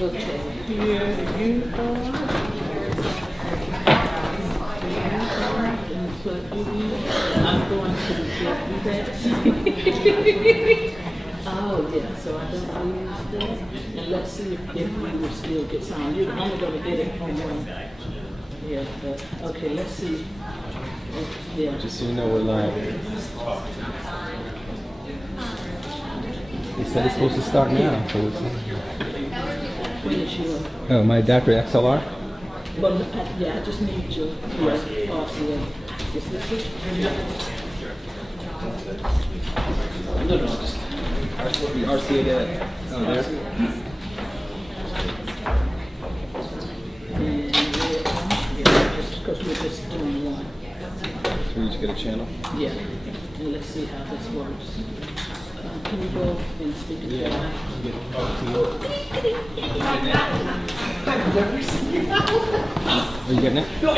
Okay, here you are. And put you in. I'm going to get you that. Oh, yeah, so I don't lose that. And let's see if you will still get some. You're only going to get it on one. Yeah, but, okay, let's see. Yeah. Just so you know, we're live. They said it's supposed to start now, so it's... When is your... Oh, my adapter XLR? Well, yeah, I just need your RCA. Is this it? No, just... The RCA that... Oh, there? Yeah, just because we're just doing one. So we each get a channel? Yeah, and let's see how this works. Can you go and speak to Yeah. Are you getting it? No,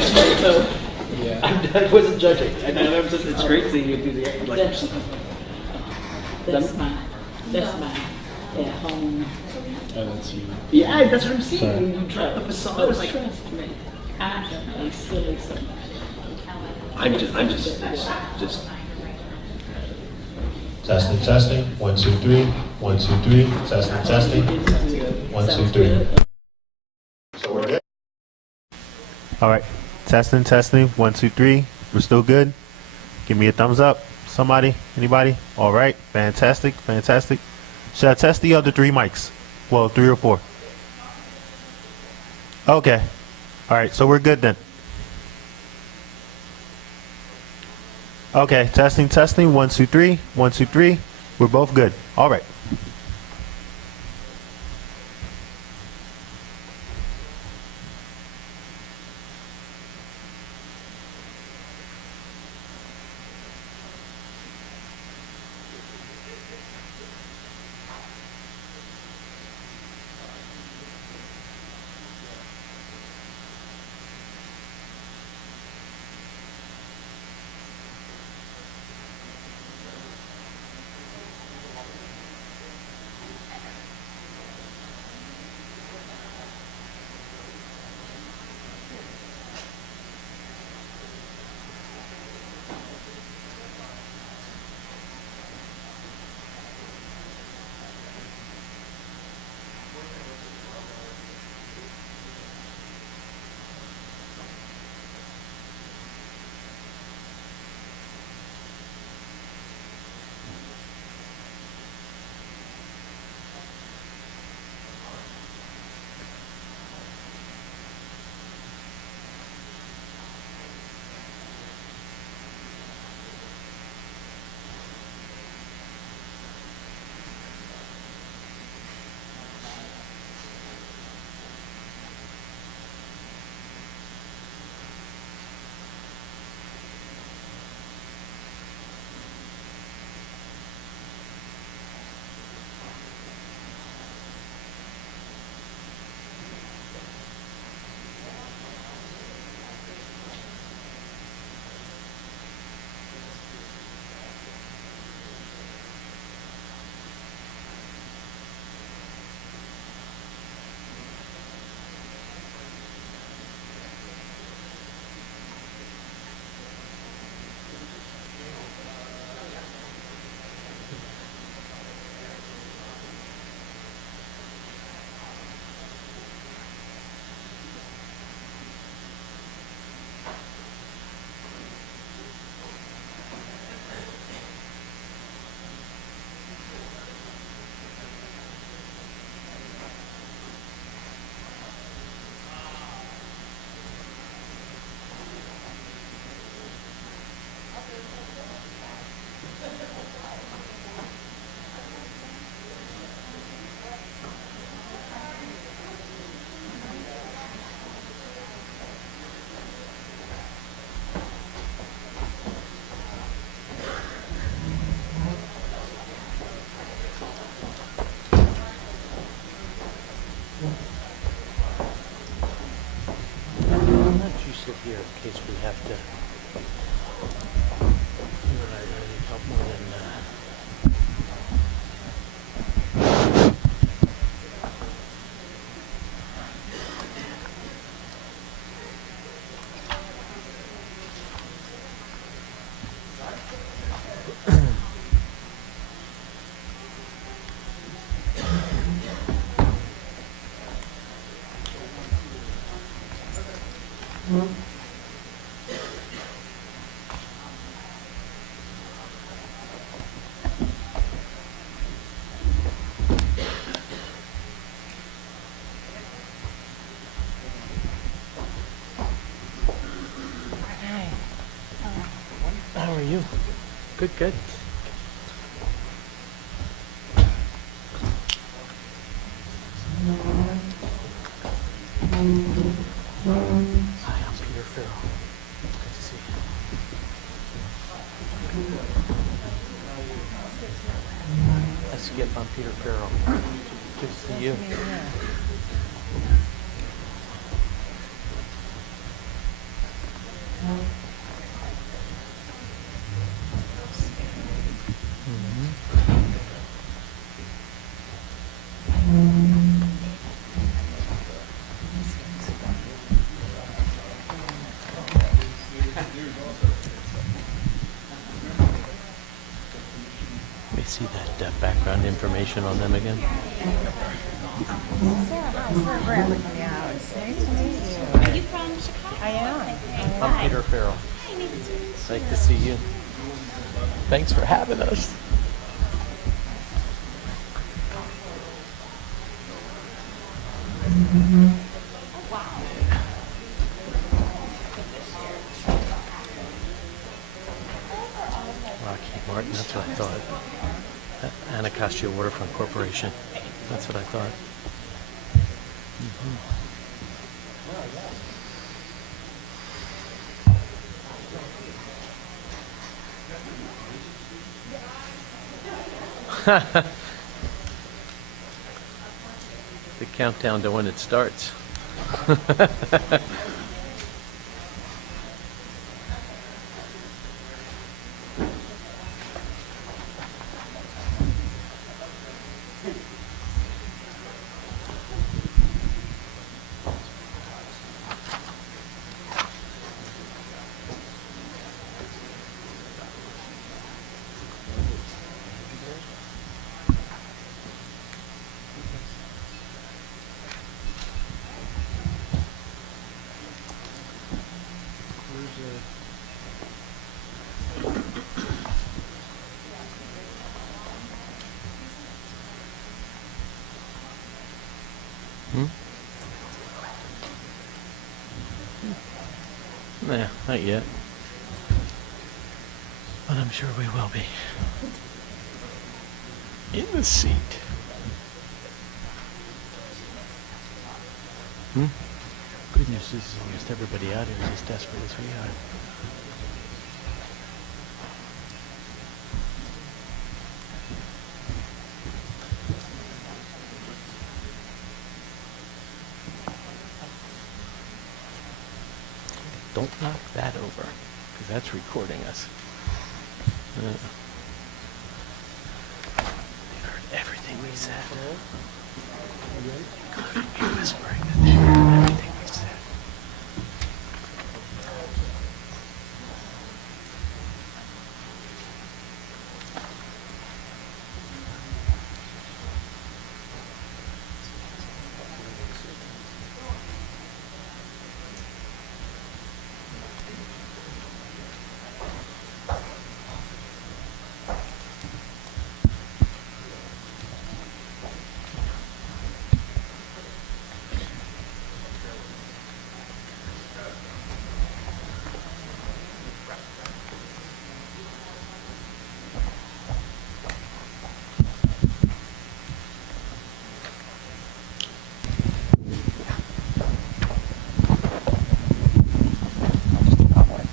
Yeah. I wasn't judging. It's great seeing you do the like. That's mine. That's mine. At home. Oh, that's you. Yeah, that's what I'm saying. Sorry. When you drop the facade, I Oh, was like, trust me. I am a silly son. I'm just. Testing. 1, 2, 3. 1, 2, 3. Testing. 1, 2, 3. So we're good. All right, testing. 1, 2, 3. We're still good. Give me a thumbs up. Somebody, anybody? All right, fantastic. Should I test the other 3 mics? Well, 3 or 4. Okay. All right, so we're good then. Okay, testing. 1, 2, 3. 1, 2, 3. We're both good. All right. sit here in case we have to. You and I really help more than you? Good, good. Hi, I'm Peter Farrell. Good to see you. Nice to get on Peter Farrell. Good to see you. Let me see that background information on them again. Sarah Bradley from the house. Nice to meet you. Are you from Chicago? I am. I'm Peter Farrell. Hi, nice to meet you. Nice to see you. Thanks for having us. Lockheed Martin, that's what I thought. Anacostia Waterfront Corporation. That's what I thought. The countdown to when it starts. Nah, not yet. But I'm sure we will be. In the seat. Good news is almost everybody out here is as desperate as we are. Don't knock that over, because that's recording us. They've heard everything we said. Including me whispering that they heard everything we said.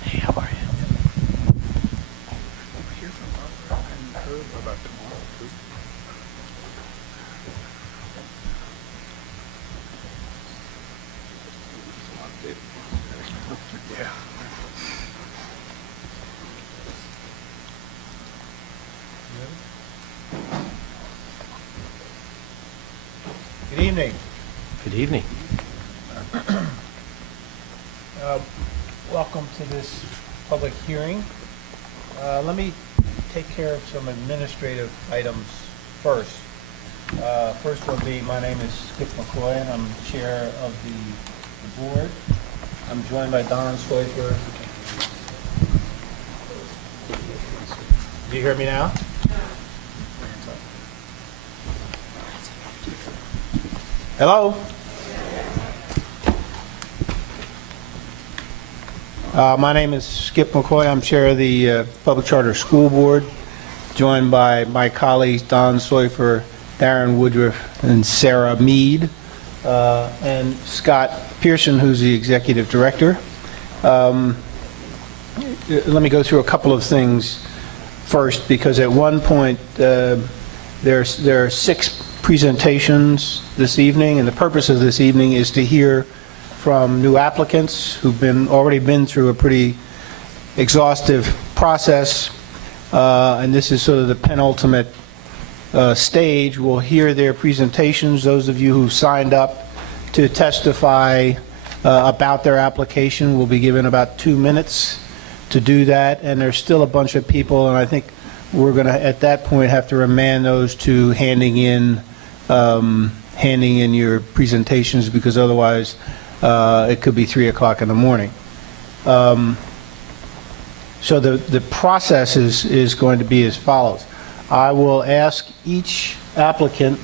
Hey, how are you? Good evening. Good evening. Welcome to this public hearing. Let me take care of some administrative items first. First will be, my name is Skip McCoy, and I'm chair of the board. I'm joined by Don Swiper. Do you hear me now? Hello? My name is Skip McCoy. I'm chair of the Public Charter School Board, joined by my colleagues Don Soifer, Darren Woodruff, and Sarah Mead, and Scott Pearson, who's the executive director. Let me go through a couple of things first, because at one point there are 6 presentations this evening, and the purpose of this evening is to hear from new applicants who've already been through a pretty exhaustive process, and this is sort of the penultimate stage. We'll hear their presentations. Those of you who signed up to testify about their application will be given about 2 minutes to do that, and there's still a bunch of people, and I think we're going to at that point have to remand those to handing in your presentations, because otherwise it could be 3 o'clock in the morning. So the process is going to be as follows. I will ask each applicant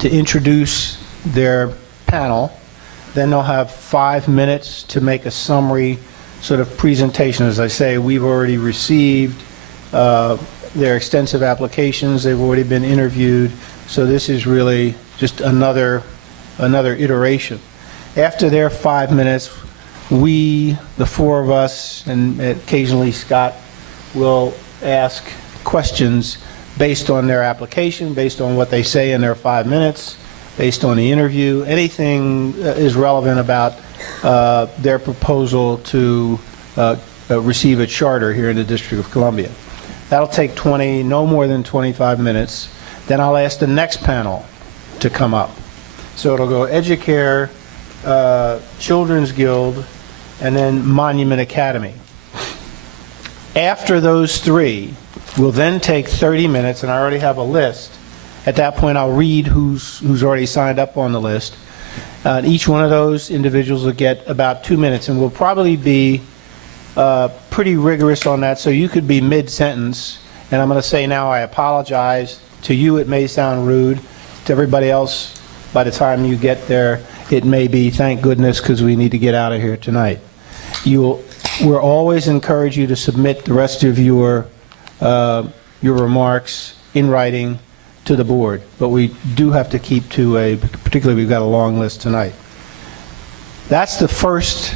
to introduce their panel. Then they'll have 5 minutes to make a summary sort of presentation. As I say, we've already received their extensive applications. They've already been interviewed. So this is really just another iteration. After their 5 minutes, we, the 4 of us, and occasionally Scott, will ask questions based on their application, based on what they say in their 5 minutes, based on the interview, anything is relevant about their proposal to receive a charter here in the District of Columbia. That'll take no more than 25 minutes. Then I'll ask the next panel to come up. So it'll go Educare, Children's Guild, and then Monument Academy. After those 3, we'll then take 30 minutes, and I already have a list. At that point, I'll read who's already signed up on the list. Each one of those individuals will get about 2 minutes, and we'll probably be pretty rigorous on that, so you could be mid-sentence, and I'm going to say now I apologize. To you, it may sound rude. To everybody else, by the time you get there, it may be, thank goodness, because we need to get out of here tonight. We'll always encourage you to submit the rest of your remarks in writing to the board, but we do have to keep to particularly we've got a long list tonight. That's the first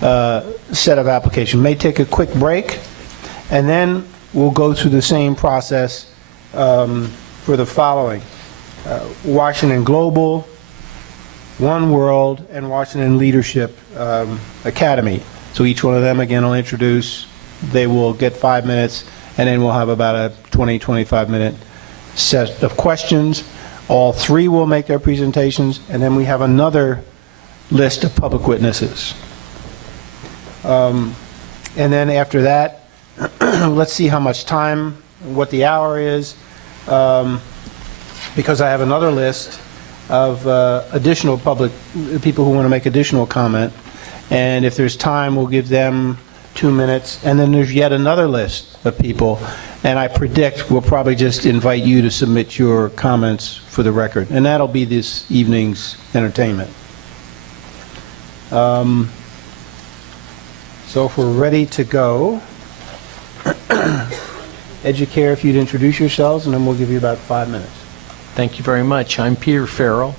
set of application. May take a quick break, and then we'll go through the same process for the following. Washington Global, One World, and Washington Leadership Academy. So each one of them, again, will introduce. They will get 5 minutes, and then we'll have about a 20-25 minute set of questions. All 3 will make their presentations, and then we have another list of public witnesses. And then after that, let's see how much time, what the hour is, because I have another list of additional public people who want to make additional comment, and if there's time, we'll give them 2 minutes, and then there's yet another list of people, and I predict we'll probably just invite you to submit your comments for the record, and that'll be this evening's entertainment. So if we're ready to go, Educare, if you'd introduce yourselves, and then we'll give you about 5 minutes. Thank you very much. I'm Peter Farrell.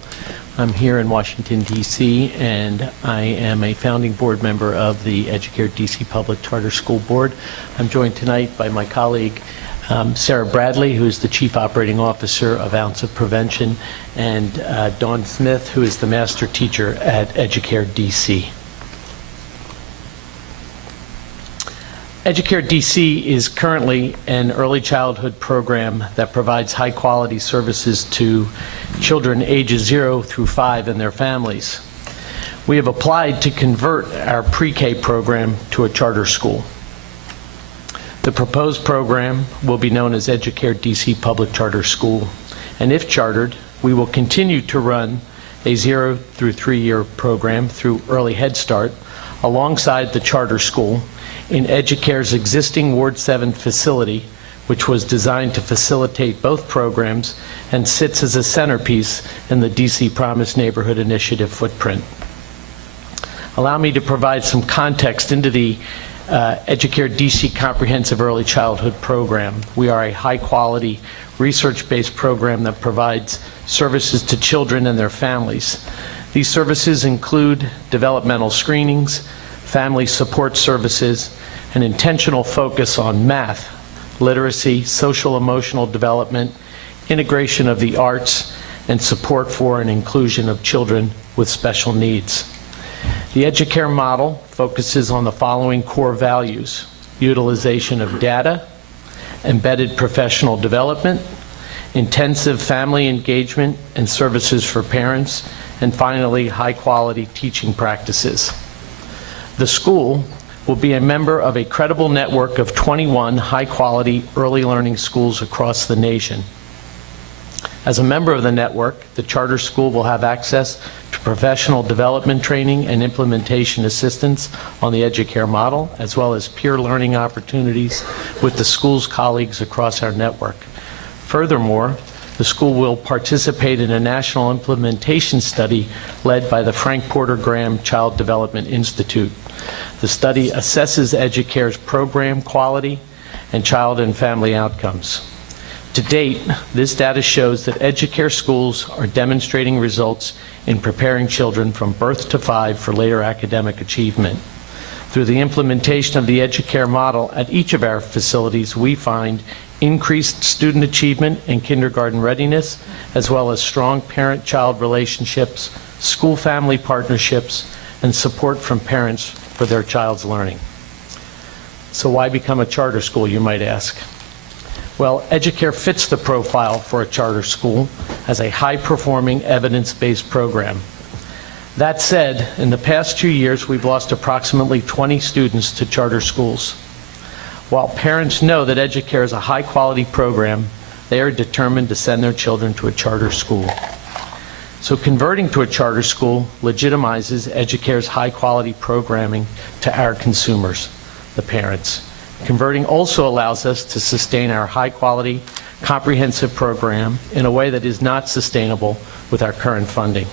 I'm here in Washington, D.C., and I am a founding board member of the Educare D.C. Public Charter School Board. I'm joined tonight by my colleague, Sarah Bradley, who is the Chief Operating Officer of Ounce of Prevention, and Dawn Smith, who is the Master Teacher at Educare D.C. Educare DC is currently an early childhood program that provides high-quality services to children ages 0 through 5 and their families. We have applied to convert our pre-K program to a charter school. The proposed program will be known as Educare DC Public Charter School, and if chartered, we will continue to run a 0 through 3-year program through Early Head Start alongside the charter school in Educare's existing Ward 7 facility, which was designed to facilitate both programs and sits as a centerpiece in the DC Promise Neighborhood Initiative footprint. Allow me to provide some context into the Educare DC Comprehensive Early Childhood Program. We are a high-quality, research-based program that provides services to children and their families. These services include developmental screenings, family support services, an intentional focus on math, literacy, social-emotional development, integration of the arts, and support for and inclusion of children with special needs. The Educare model focuses on the following core values: utilization of data, embedded professional development, intensive family engagement and services for parents, and finally, high-quality teaching practices. The school will be a member of a credible network of 21 high-quality early learning schools across the nation. As a member of the network, the charter school will have access to professional development training and implementation assistance on the Educare model, as well as peer learning opportunities with the school's colleagues across our network. Furthermore, the school will participate in a national implementation study led by the Frank Porter Graham Child Development Institute. The study assesses Educare's program quality and child and family outcomes. To date, this data shows that Educare schools are demonstrating results in preparing children from birth to 5 for later academic achievement. Through the implementation of the Educare model at each of our facilities, we find increased student achievement and kindergarten readiness, as well as strong parent-child relationships, school-family partnerships, and support from parents for their child's learning. So why become a charter school, you might ask? Well, Educare fits the profile for a charter school as a high-performing, evidence-based program. That said, in the past 2 years, we've lost approximately 20 students to charter schools. While parents know that Educare is a high-quality program, they are determined to send their children to a charter school. So converting to a charter school legitimizes Educare's high-quality programming to our consumers, the parents. Converting also allows us to sustain our high-quality, comprehensive program in a way that is not sustainable with our current funding.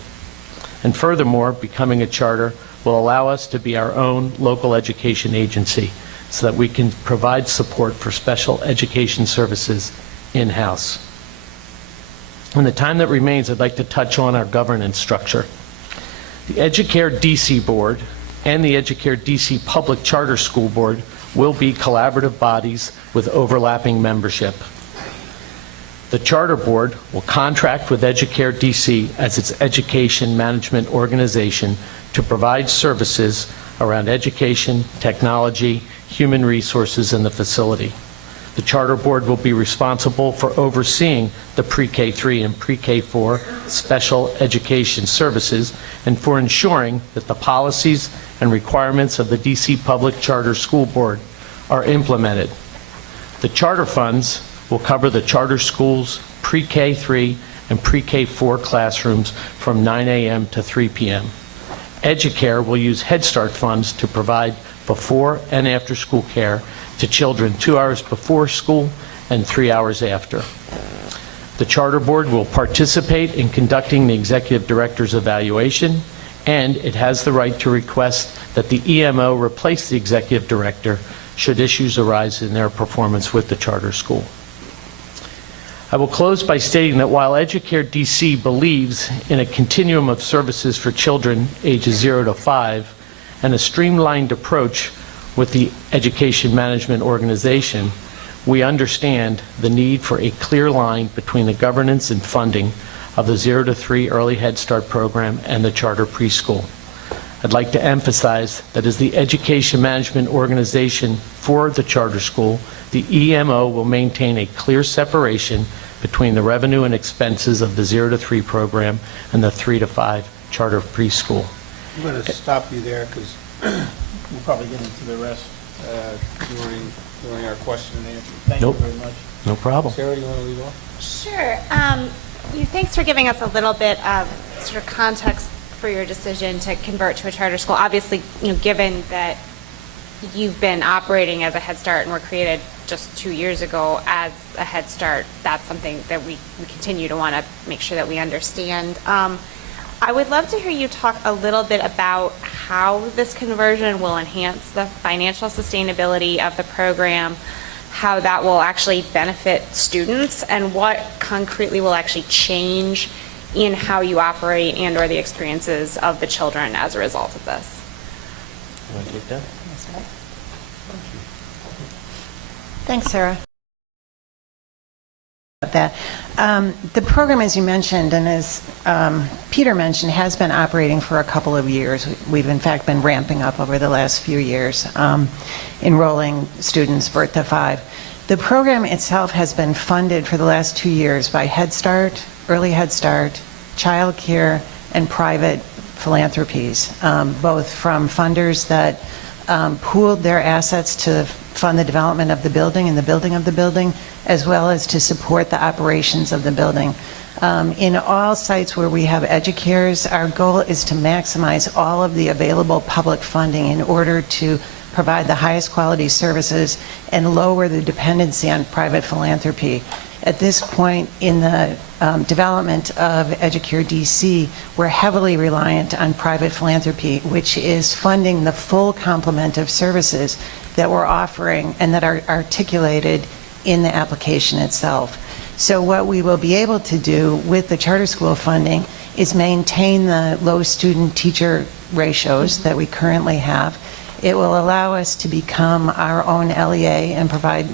And furthermore, becoming a charter will allow us to be our own local education agency so that we can provide support for special education services in-house. In the time that remains, I'd like to touch on our governance structure. The Educare DC Board and the Educare DC Public Charter School Board will be collaborative bodies with overlapping membership. The Charter Board will contract with Educare DC as its education management organization to provide services around education, technology, human resources, and the facility. The Charter Board will be responsible for overseeing the pre-K3 and pre-K4 special education services and for ensuring that the policies and requirements of the DC Public Charter School Board are implemented. The charter funds will cover the charter schools' pre-K3 and pre-K4 classrooms from 9 a.m. to 3 p.m. Educare will use Head Start funds to provide before and after school care to children 2 hours before school and 3 hours after. The Charter Board will participate in conducting the Executive Director's evaluation, and it has the right to request that the EMO replace the Executive Director should issues arise in their performance with the charter school. I will close by stating that while Educare DC believes in a continuum of services for children ages 0 to 5 and a streamlined approach with the education management organization, we understand the need for a clear line between the governance and funding of the 0 to 3 Early Head Start program and the charter preschool. I'd like to emphasize that as the education management organization for the charter school, the EMO will maintain a clear separation between the revenue and expenses of the 0 to 3 program and the 3 to 5 charter preschool. I'm going to stop you there because we'll probably get into the rest during our question and answer. Thank Nope. you very much. No problem. Sarah, do you want to lead off? Sure. Thanks for giving us a little bit of sort of context for your decision to convert to a charter school. Obviously, given that you've been operating as a Head Start and were created just 2 years ago as a Head Start, that's something that we continue to want to make sure that we understand. I would love to hear you talk a little bit about how this conversion will enhance the financial sustainability of the program, how that will actually benefit students, and what concretely will actually change in how you operate and or the experiences of the children as a result of this. You want to take that? Thanks, Sarah. That. The program, as you mentioned, and as Peter mentioned, has been operating for a couple of years. We've in fact been ramping up over the last few years, enrolling students birth to 5. The program itself has been funded for the last 2 years by Head Start, Early Head Start, Child Care, and private philanthropies, both from funders that pooled their assets to fund the development of the building and the building of the building, as well as to support the operations of the building. In all sites where we have educators, our goal is to maximize all of the available public funding in order to provide the highest quality services and lower the dependency on private philanthropy. At this point in the development of Educare DC, we're heavily reliant on private philanthropy, which is funding the full complement of services that we're offering and that are articulated in the application itself. So what we will be able to do with the charter school funding is maintain the low student-teacher ratios that we currently have. It will allow us to become our own LEA and provide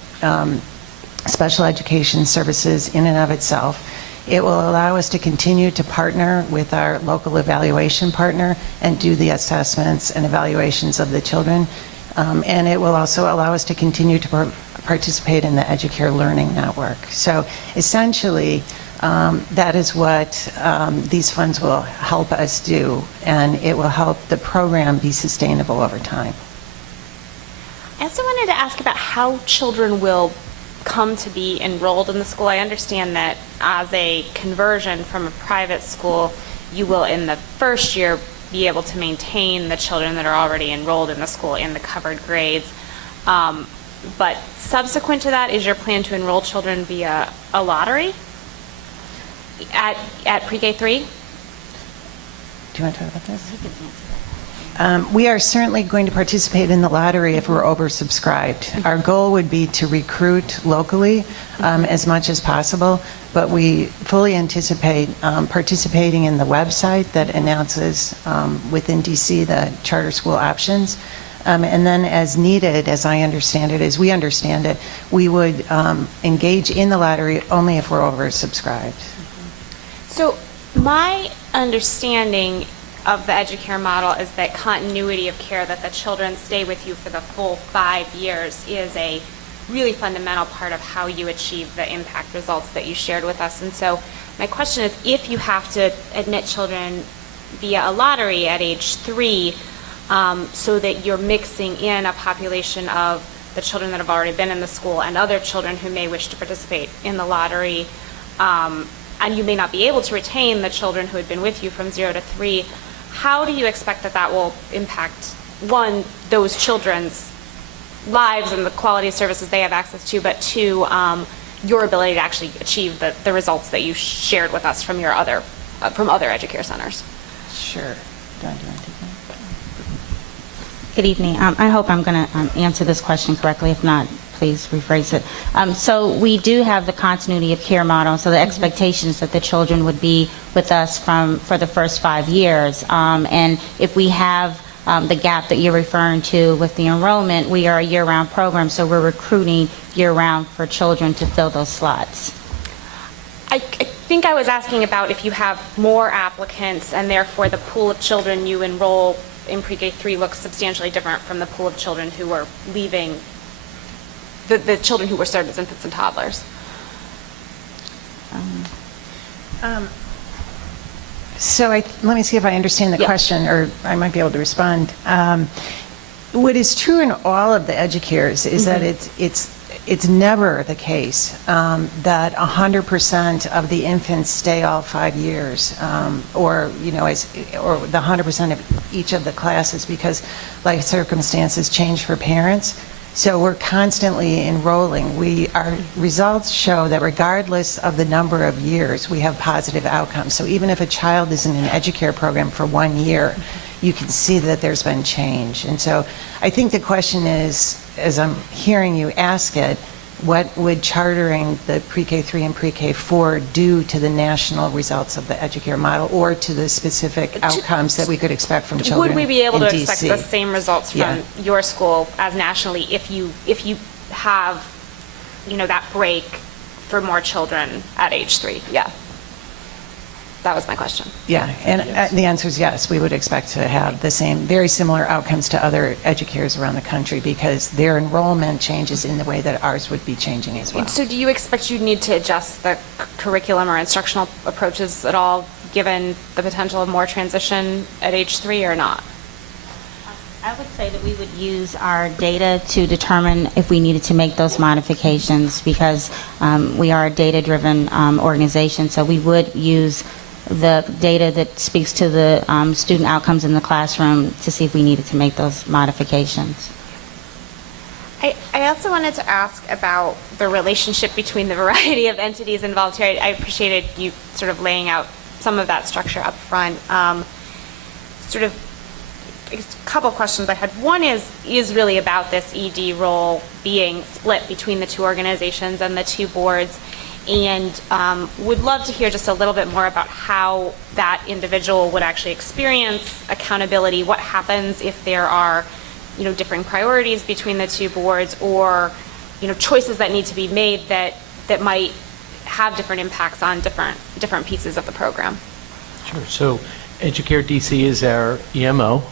special education services in and of itself. It will allow us to continue to partner with our local evaluation partner and do the assessments and evaluations of the children. And it will also allow us to continue to participate in the Educare Learning Network. So essentially, that is what these funds will help us do, and it will help the program be sustainable over time. I also wanted to ask about how children will come to be enrolled in the school. I understand that as a conversion from a private school, you will in the first year be able to maintain the children that are already enrolled in the school in the covered grades. But subsequent to that, is your plan to enroll children via a lottery at pre-K 3? Do you want to talk about this? We are certainly going to participate in the lottery if we're oversubscribed. Our goal would be to recruit locally as much as possible, but we fully anticipate participating in the website that announces within DC the charter school options. And then as needed, as I understand it, as we understand it, we would engage in the lottery only if we're oversubscribed. So my understanding of the Educare model is that continuity of care, that the children stay with you for the full 5 years, is a really fundamental part of how you achieve the impact results that you shared with us. And so my question is, if you have to admit children via a lottery at age 3, so that you're mixing in a population of the children that have already been in the school and other children who may wish to participate in the lottery, and you may not be able to retain the children who had been with you from 0 to 3, how do you expect that that will impact, one, those children's lives and the quality of services they have access to, but two, your ability to actually achieve the results that you shared with us from your other Educare centers? Sure. Don, do you want to take that? Good evening. I hope I'm going to answer this question correctly. If not, please rephrase it. So we do have the continuity of care model. So the expectation is that the children would be with us for the first 5 years. And if we have the gap that you're referring to with the enrollment, we are a year-round program, so we're recruiting year-round for children to fill those slots. I think I was asking about if you have more applicants and therefore the pool of children you enroll in pre-K 3 looks substantially different from the pool of children who are leaving, the children who were served as infants and toddlers. So let me see if I understand the question, or I might be able to respond. What is true in all of the Educares is that it's never the case that 100% of the infants stay all 5 years, or the 100% of each of the classes, because life circumstances change for parents. So we're constantly enrolling. Our results show that regardless of the number of years, we have positive outcomes. So even if a child is in an EduCare program for 1 year, you can see that there's been change. And so I think the question is, as I'm hearing you ask it, what would chartering the pre-K 3 and pre-K 4 do to the national results of the EduCare model, or to the specific outcomes that we could expect from children Would we be able in to expect DC? the same results from Yeah. your school as nationally if you have, that break for more children at age 3? Yeah. That was my question. Yeah, and the answer is yes. We would expect to have the same, very similar outcomes to other educators around the country, because their enrollment changes in the way that ours would be changing as well. So do you expect you'd need to adjust the curriculum or instructional approaches at all, given the potential of more transition at age 3, or not? I would say that we would use our data to determine if we needed to make those modifications, because we are a data-driven organization, so we would use the data that speaks to the student outcomes in the classroom to see if we needed to make those modifications. I also wanted to ask about the relationship between the variety of entities involved here. I appreciated you sort of laying out some of that structure up front. A couple questions I had. One is really about this ED role being split between the two organizations and the two boards, and would love to hear just a little bit more about how that individual would actually experience accountability. What happens if there are, differing priorities between the two boards, or, choices that need to be made that might have different impacts on different pieces of the program. Sure. So EduCare DC is our EMO,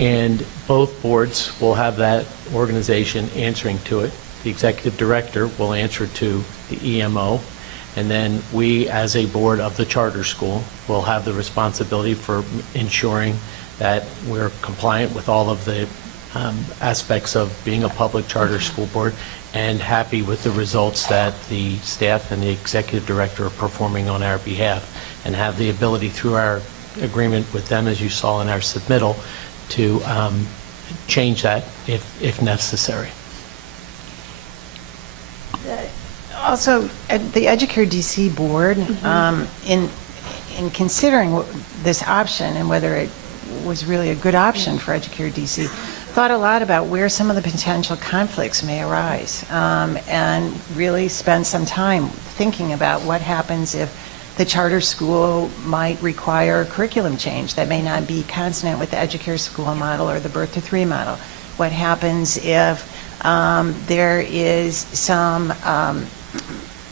and both boards will have that organization answering to it. The executive director will answer to the EMO, and then we, as a board of the charter school, will have the responsibility for ensuring that we're compliant with all of the aspects of being a public charter school board, and happy with the results that the staff and the executive director are performing on our behalf, and have the ability through our agreement with them, as you saw in our submittal, to change that if necessary. Also, the EduCare DC board, in considering this option and whether it was really a good option for EduCare DC, thought a lot about where some of the potential conflicts may arise, and really spent some time thinking about what happens if the charter school might require a curriculum change that may not be consonant with the EduCare school model or the Birth to 3 model. What happens if there is some,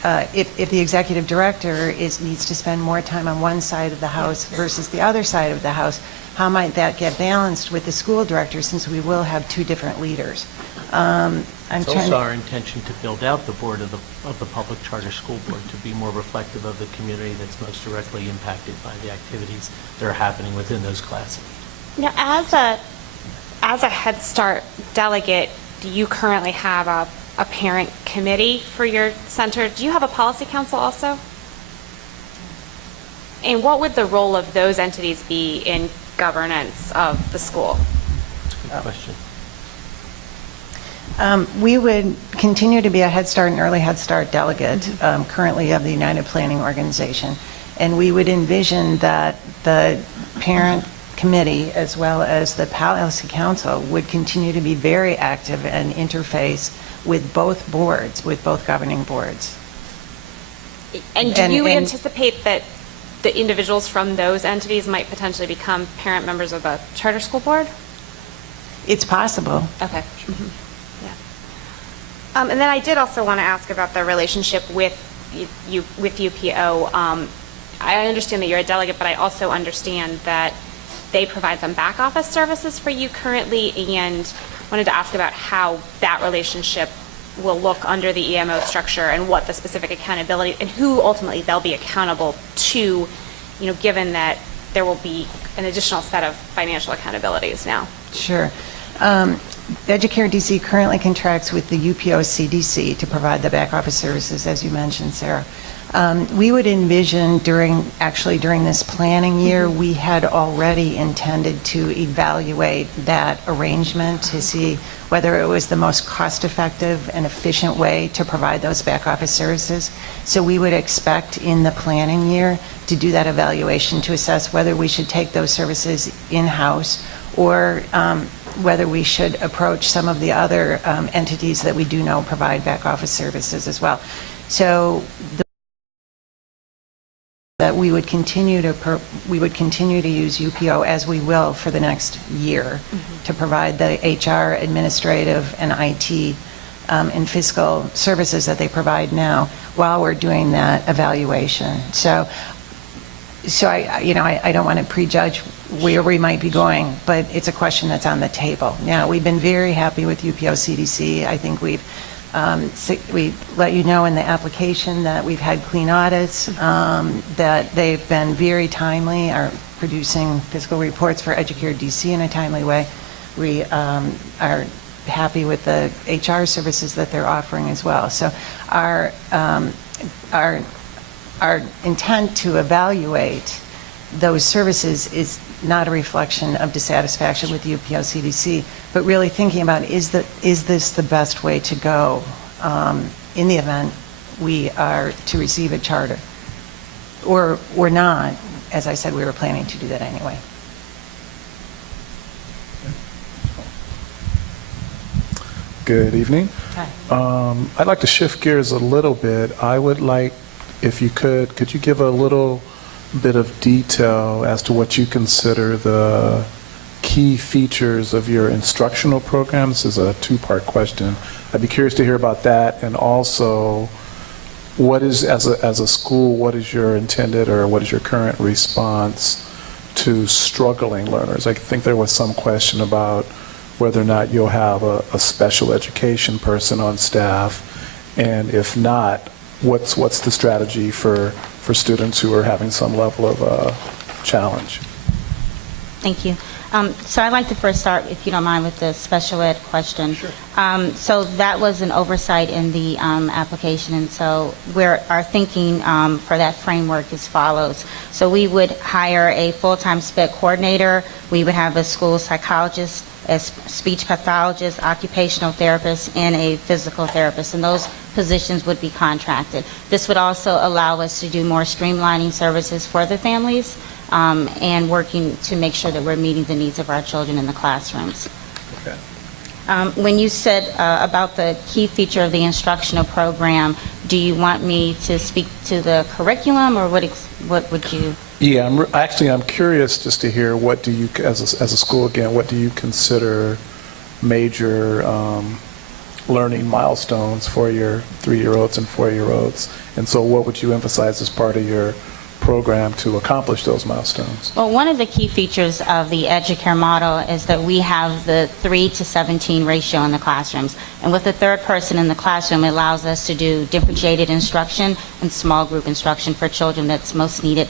if the executive director needs to spend more time on one side of the house versus the other side of the house? How might that get balanced with the school director, since we will have two different leaders? It's also our intention to build out the board of the public charter school board to be more reflective of the community that's most directly impacted by the activities that are happening within those classes. Now, as a Head Start delegate, do you currently have a parent committee for your center? Do you have a policy council also? And what would the role of those entities be in governance of the school? That's a good question. We would continue to be a Head Start and Early Head Start delegate, currently of the United Planning Organization, and we would envision that the parent committee as well as the policy council would continue to be very active and interface with both boards, with both governing boards. And do you anticipate that the individuals from those entities might potentially become parent members of the charter school board? It's possible. Okay. Yeah. And then I did also want to ask about the relationship with UPO. I understand that you're a delegate, but I also understand that they provide some back office services for you currently, and wanted to ask about how that relationship will look under the EMO structure, and what the specific accountability, and who ultimately they'll be accountable to, given that there will be an additional set of financial accountabilities now. Sure. EduCare DC currently contracts with the UPO CDC to provide the back office services, as you mentioned, Sarah. We would envision during this planning year, we had already intended to evaluate that arrangement to see whether it was the most cost-effective and efficient way to provide those back office services. So we would expect in the planning year to do that evaluation to assess whether we should take those services in-house or whether we should approach some of the other entities that we do know provide back office services as well. So that we would continue to use UPO as we will for the next year to provide the HR, administrative, and IT and fiscal services that they provide now while we're doing that evaluation. So I don't want to prejudge where we might be going, but it's a question that's on the table. Now, we've been very happy with UPO CDC. I think we let you know in the application that we've had clean audits, that they've been very timely, are producing fiscal reports for Educare DC in a timely way. We are happy with the HR services that they're offering as well. So our intent to evaluate those services is not a reflection of dissatisfaction with the UPO CDC, but really thinking about is this the best way to go in the event we are to receive a charter, or not. As I said, we were planning to do that anyway. Good evening. Hi. I'd like to shift gears a little bit. I would like, if you could you give a little bit of detail as to what you consider the key features of your instructional program? This is a two-part question. I'd be curious to hear about that, and also what is, as a school, what is your intended or what is your current response to struggling learners? I think there was some question about whether or not you'll have a special education person on staff, and if not, what's the strategy for students who are having some level of challenge? Thank you. So I'd like to first start, if you don't mind, with the special ed question. Sure. So that was an oversight in the application, and so our thinking for that framework is follows. So we would hire a full-time SPED coordinator. We would have a school psychologist, a speech pathologist, occupational therapist, and a physical therapist, and those positions would be contracted. This would also allow us to do more streamlining services for the families and working to make sure that we're meeting the needs of our children in the classrooms. Okay. When you said about the key feature of the instructional program, do you want me to speak to the curriculum, or what would you? Yeah, I'm curious just to hear, what do you, as a school, again, what do you consider major learning milestones for your 3-year-olds and 4-year-olds? And so what would you emphasize as part of your program to accomplish those milestones? Well, one of the key features of the Educare model is that we have the 3:17 ratio in the classrooms. And with the third person in the classroom, it allows us to do differentiated instruction and small group instruction for children that's most needed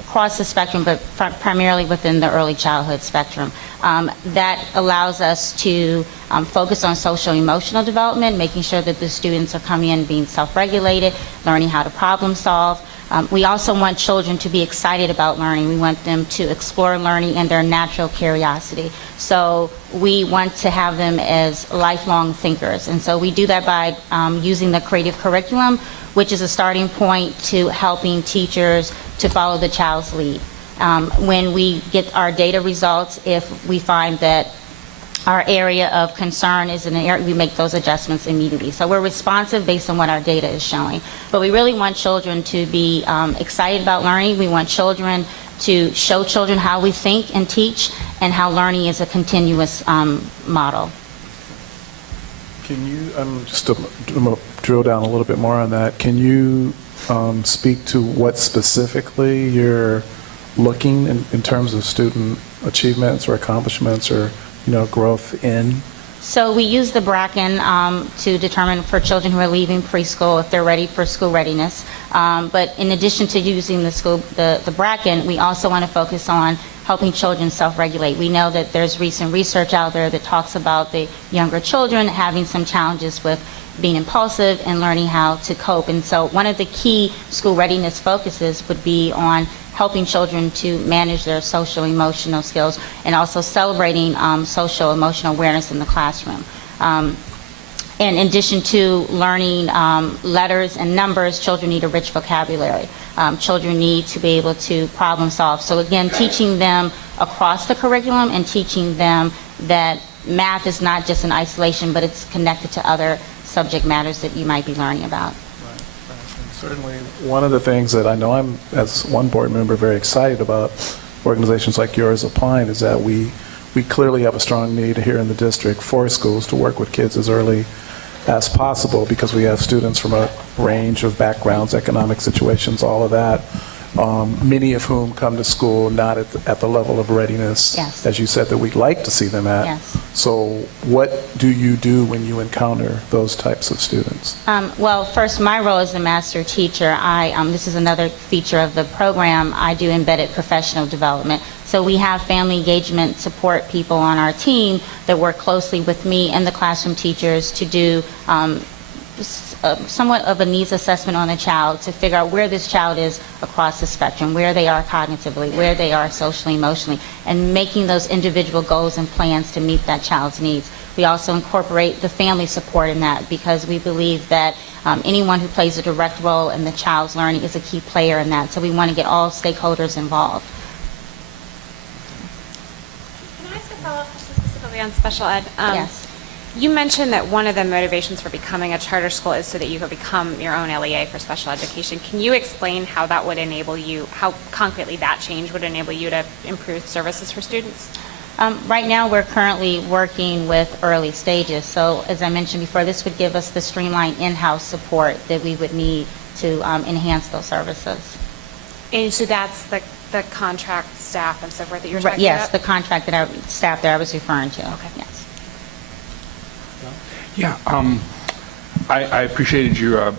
across the spectrum, but primarily within the early childhood spectrum. That allows us to focus on social emotional development, making sure that the students are coming in being self-regulated, learning how to problem solve. We also want children to be excited about learning. We want them to explore learning and their natural curiosity. So we want to have them as lifelong thinkers. And so we do that by using the creative curriculum, which is a starting point to helping teachers to follow the child's lead. When we get our data results, if we find that our area of concern is in an area, we make those adjustments immediately. So we're responsive based on what our data is showing. But we really want children to be excited about learning. We want children to show children how we think and teach, and how learning is a continuous model. Can you, just to drill down a little bit more on that, can you speak to what specifically you're looking in terms of student achievements or accomplishments or growth in? So we use the Bracken to determine for children who are leaving preschool if they're ready for school readiness. But in addition to using the Bracken, we also want to focus on helping children self-regulate. We know that there's recent research out there that talks about the younger children having some challenges with being impulsive and learning how to cope. And so one of the key school readiness focuses would be on helping children to manage their social emotional skills, and also celebrating social emotional awareness in the classroom. In addition to learning letters and numbers, children need a rich vocabulary. Children need to be able to problem solve. So again, teaching them across the curriculum and teaching them that math is not just in isolation, but it's connected to other subject matters that you might be learning about. And certainly, one of the things that I know I'm, as one board member, very excited about organizations like yours applying is that we clearly have a strong need here in the district for schools to work with kids as early as possible, because we have students from a range of backgrounds, economic situations, all of that, many of whom come to school not at the level of readiness, yes, as you said, that we'd like to see them at. Yes. So what do you do when you encounter those types of students? Well, first, my role as a master teacher, this is another feature of the program, I do embedded professional development. So we have family engagement support people on our team that work closely with me and the classroom teachers to do somewhat of a needs assessment on the child to figure out where this child is across the spectrum, where they are cognitively, where they are socially, emotionally, and making those individual goals and plans to meet that child's needs. We also incorporate the family support in that, because we believe that anyone who plays a direct role in the child's learning is a key player in that. So we want to get all stakeholders involved. Can I ask a follow-up question specifically on special ed? Yes. You mentioned that one of the motivations for becoming a charter school is so that you could become your own LEA for special education. Can you explain how that would enable you, how concretely that change would enable you to improve services for students? Right now, we're currently working with early stages. So as I mentioned before, this would give us the streamlined in-house support that we would need to enhance those services. And so that's the contract staff and so forth that you're talking Yes, about? the contracted staff that I was referring to. Okay. Yes. Yeah, I appreciated your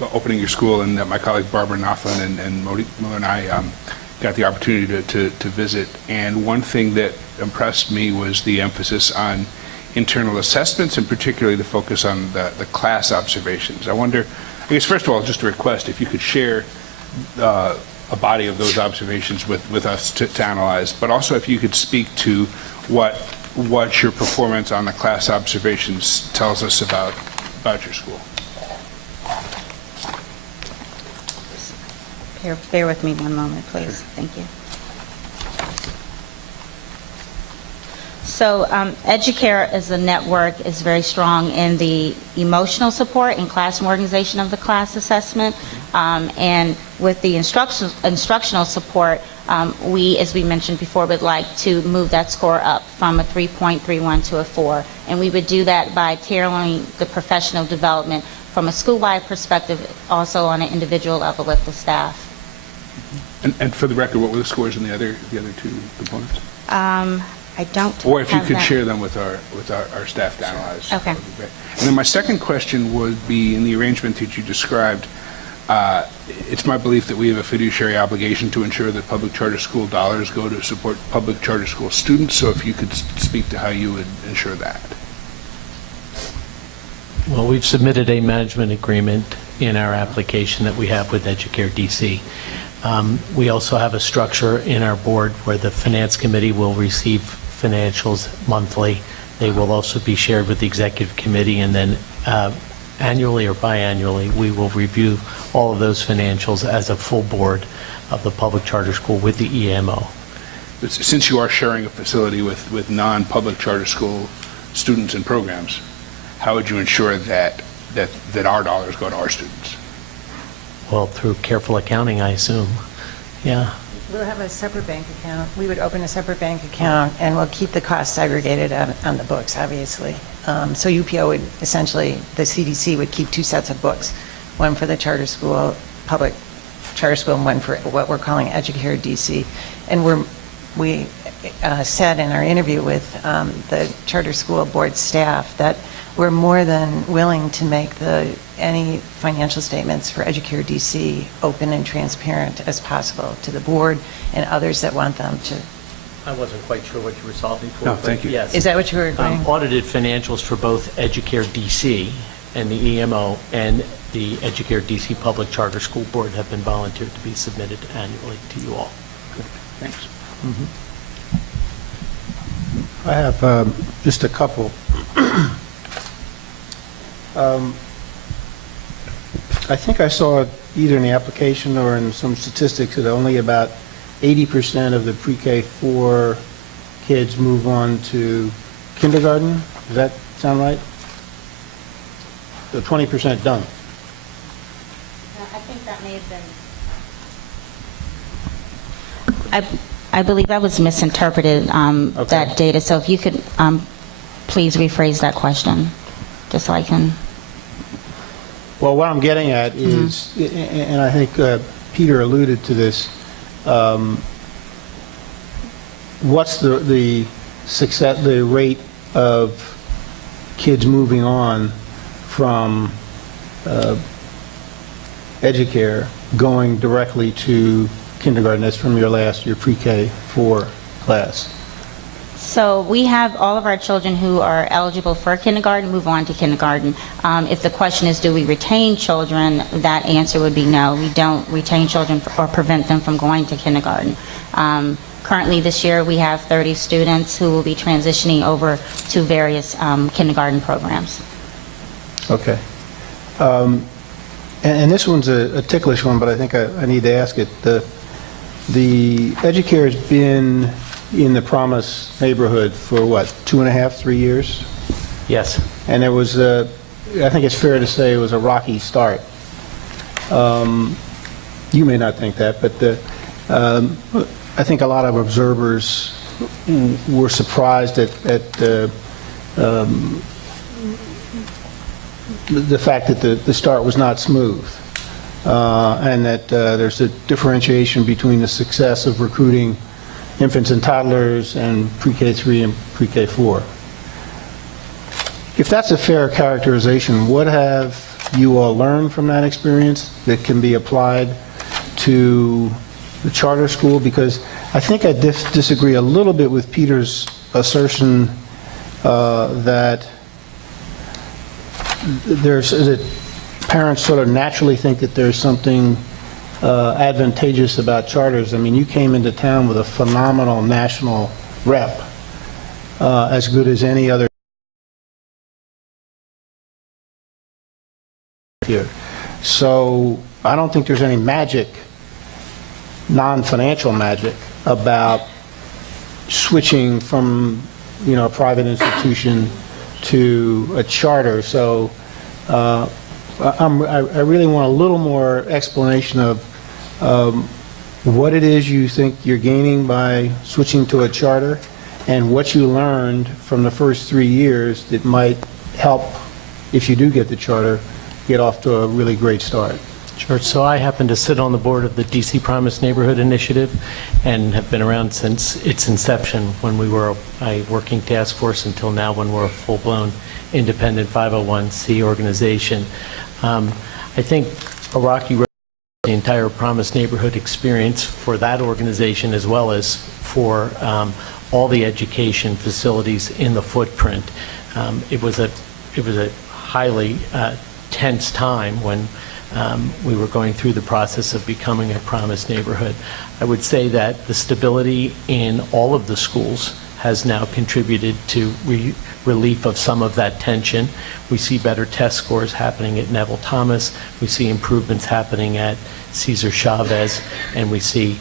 opening your school, and that my colleague Barbara Knopflin and Monique Miller and I got the opportunity to visit. And one thing that impressed me was the emphasis on internal assessments, and particularly the focus on the class observations. I wonder, I guess first of all, just a request, if you could share a body of those observations with us to analyze, but also if you could speak to what your performance on the class observations tells us about your school. Bear with me one moment, please. Thank you. So Educare as a network is very strong in the emotional support and classroom organization of the class assessment. And with the instructional support, we, as we mentioned before, would like to move that score up from a 3.31 to a 4. And we would do that by tailoring the professional development from a school-wide perspective, also on an individual level with the staff. And for the record, what were the scores in the other two components? I don't. Or if you have could that. share them with our staff to analyze. Okay. That would be great. And then my second question would be, in the arrangement that you described, it's my belief that we have a fiduciary obligation to ensure that public charter school dollars go to support public charter school students. So if you could speak to how you would ensure that. Well, we've submitted a management agreement in our application that we have with Educare DC. We also have a structure in our board where the finance committee will receive financials monthly. They will also be shared with the executive committee, and then annually or biannually, we will review all of those financials as a full board of the public charter school with the EMO. Since you are sharing a facility with non-public charter school students and programs, how would you ensure that our dollars go to our students? Well, through careful accounting, I assume. Yeah. We'll have a separate bank account. We would open a separate bank account, and we'll keep the costs segregated on the books, obviously. So UPO would essentially, the CDC would keep two sets of books, one for the charter school, public charter school, and one for what we're calling Educare DC. And we said in our interview with the charter school board staff that we're more than willing to make any financial statements for Educare DC open and transparent as possible to the board and others that want them to. I wasn't quite sure what you were solving for. No, thank you. Yes. Is that what you were doing? Audited financials for both Educare DC and the EMO and the Educare DC Public Charter School Board have been volunteered to be submitted annually to you all. Thanks. I have just a couple. I think I saw either in the application or in some statistics that only about 80% of the pre-K 4 kids move on to kindergarten. Does that sound right? So 20% don't. I think that may have been. I believe that was misinterpreted, that data. So if you could please rephrase that question, just so I can. Well, what I'm getting at is, and I think Peter alluded to this, what's the success, the rate of kids moving on from Educare going directly to kindergarten? That's from your pre-K 4 class. So we have all of our children who are eligible for kindergarten move on to kindergarten. If the question is, do we retain children, that answer would be no. We don't retain children or prevent them from going to kindergarten. Currently this year we have 30 students who will be transitioning over to various kindergarten programs. Okay. And this one's a ticklish one, but I think I need to ask it. The Educare has been in the Promise neighborhood for what, 2.5, 3 years? Yes. And it was, I think it's fair to say it was a rocky start. You may not think that, but I think a lot of observers were surprised at the fact that the start was not smooth, and that there's a differentiation between the success of recruiting infants and toddlers and pre-K 3 and pre-K 4. If that's a fair characterization, what have you all learned from that experience that can be applied to the charter school? Because I think I disagree a little bit with Peter's assertion that that parents sort of naturally think that there's something advantageous about charters. I mean, you came into town with a phenomenal national rep, as good as any other here. So I don't think there's any magic, non-financial magic, about switching from, a private institution to a charter. So I really want a little more explanation of what it is you think you're gaining by switching to a charter, and what you learned from the first 3 years that might help, if you do get the charter, get off to a really great start. Sure. So I happen to sit on the board of the DC Promise Neighborhood Initiative and have been around since its inception, when we were a working task force, until now when we're a full-blown independent 501c organization. I think a rocky road, the entire Promise Neighborhood experience for that organization, as well as for all the education facilities in the footprint. It was a highly tense time when we were going through the process of becoming a Promise neighborhood. I would say that the stability in all of the schools has now contributed to relief of some of that tension. We see better test scores happening at Neville Thomas. We see improvements happening at Cesar Chavez, and we see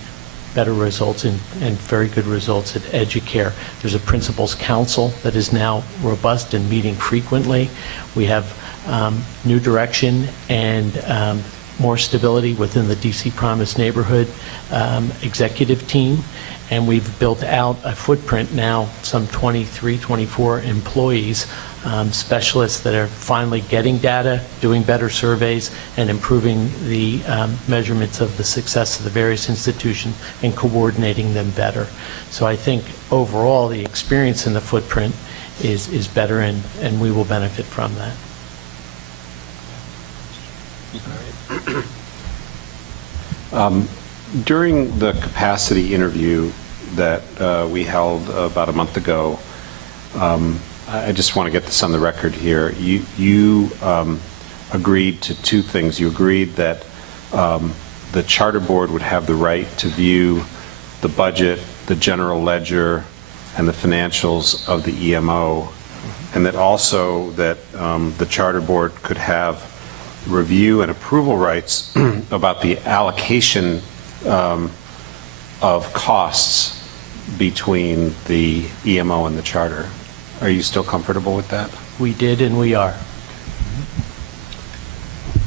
better results and very good results at Educare. There's a principals council that is now robust and meeting frequently. We have new direction and more stability within the DC Promise Neighborhood executive team, and we've built out a footprint now, some 23, 24 employees, specialists that are finally getting data, doing better surveys, and improving the measurements of the success of the various institutions and coordinating them better. So I think overall the experience in the footprint is better, and we will benefit from that. During the capacity interview that we held about a month ago, I just want to get this on the record here. You agreed to two things. You agreed that the charter board would have the right to view the budget, the general ledger, and the financials of the EMO, and that also that the charter board could have review and approval rights about the allocation of costs between the EMO and the charter. Are you still comfortable with that? We did and we are.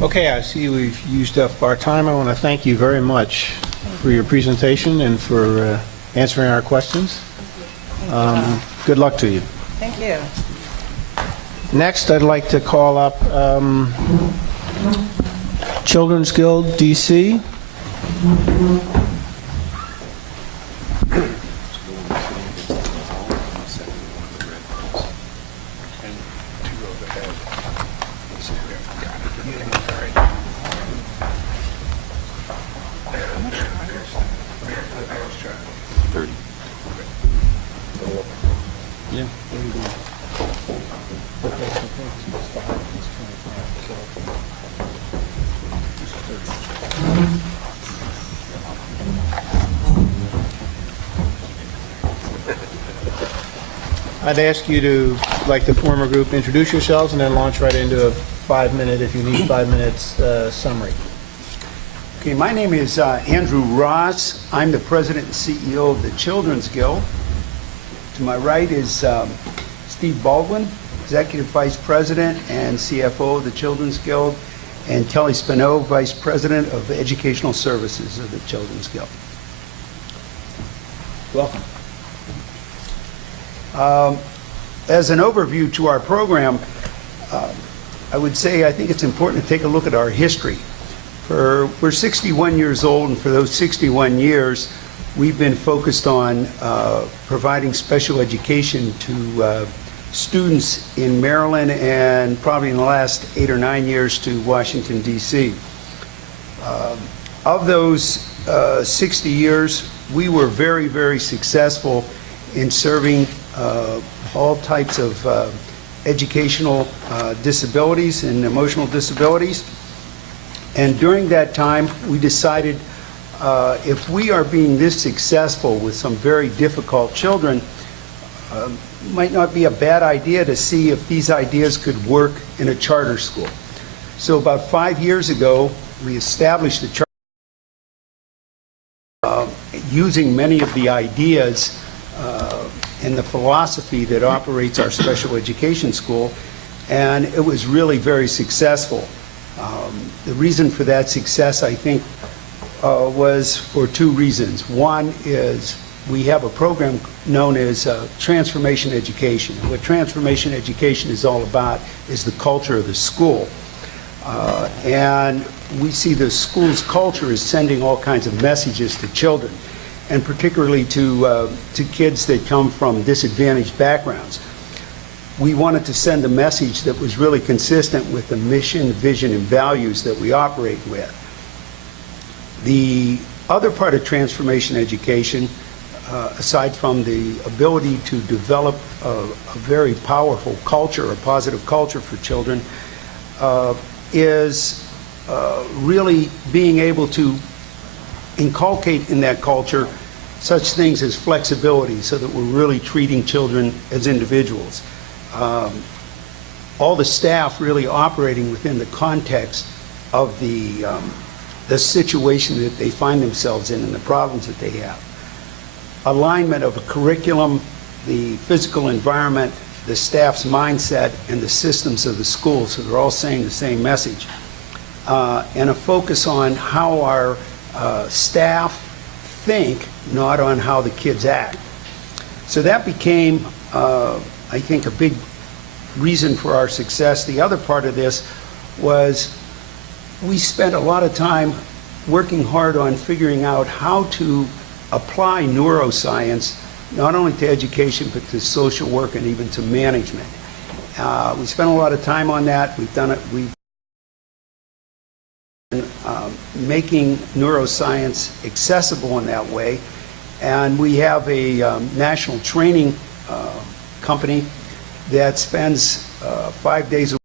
Okay, I see we've used up our time. I want to thank you very much for your presentation and for answering our questions. Good luck to you. Thank you. Next, I'd like to call up Children's Guild DC. I'd ask you to, like the former group, introduce yourselves and then launch right into a 5-minute, if you need 5 minutes, summary. Okay, my name is Andrew Ross. I'm the president and CEO of the Children's Guild. To my right is Steve Baldwin, executive vice president and CFO of the Children's Guild, and Kelly Spino, vice president of educational services of the Children's Guild. Welcome. As an overview to our program, I would say I think it's important to take a look at our history. We're 61 years old, and for those 61 years, we've been focused on providing special education to students in Maryland and probably in the last 8 or 9 years to Washington, D.C. Of those 60 years, we were very, very successful in serving all types of educational disabilities and emotional disabilities. And during that time, we decided if we are being this successful with some very difficult children, it might not be a bad idea to see if these ideas could work in a charter school. So about 5 years ago, we established the charter using many of the ideas and the philosophy that operates our special education school, and it was really very successful. The reason for that success, I think, was for two reasons. One is we have a program known as transformation education. What transformation education is all about is the culture of the school. And we see the school's culture as sending all kinds of messages to children, and particularly to kids that come from disadvantaged backgrounds. We wanted to send a message that was really consistent with the mission, vision, and values that we operate with. The other part of transformation education, aside from the ability to develop a very powerful culture, a positive culture for children, is really being able to inculcate in that culture such things as flexibility, so that we're really treating children as individuals. All the staff really operating within the context of the situation that they find themselves in and the problems that they have. Alignment of a curriculum, the physical environment, the staff's mindset, and the systems of the school, so they're all saying the same message. And a focus on how our staff think, not on how the kids act. So that became, I think, a big reason for our success. The other part of this was we spent a lot of time working hard on figuring out how to apply neuroscience not only to education but to social work and even to management. We spent a lot of time on that. We've done it. We've been making neuroscience accessible in that way, and we have a national training company that spends 5 days a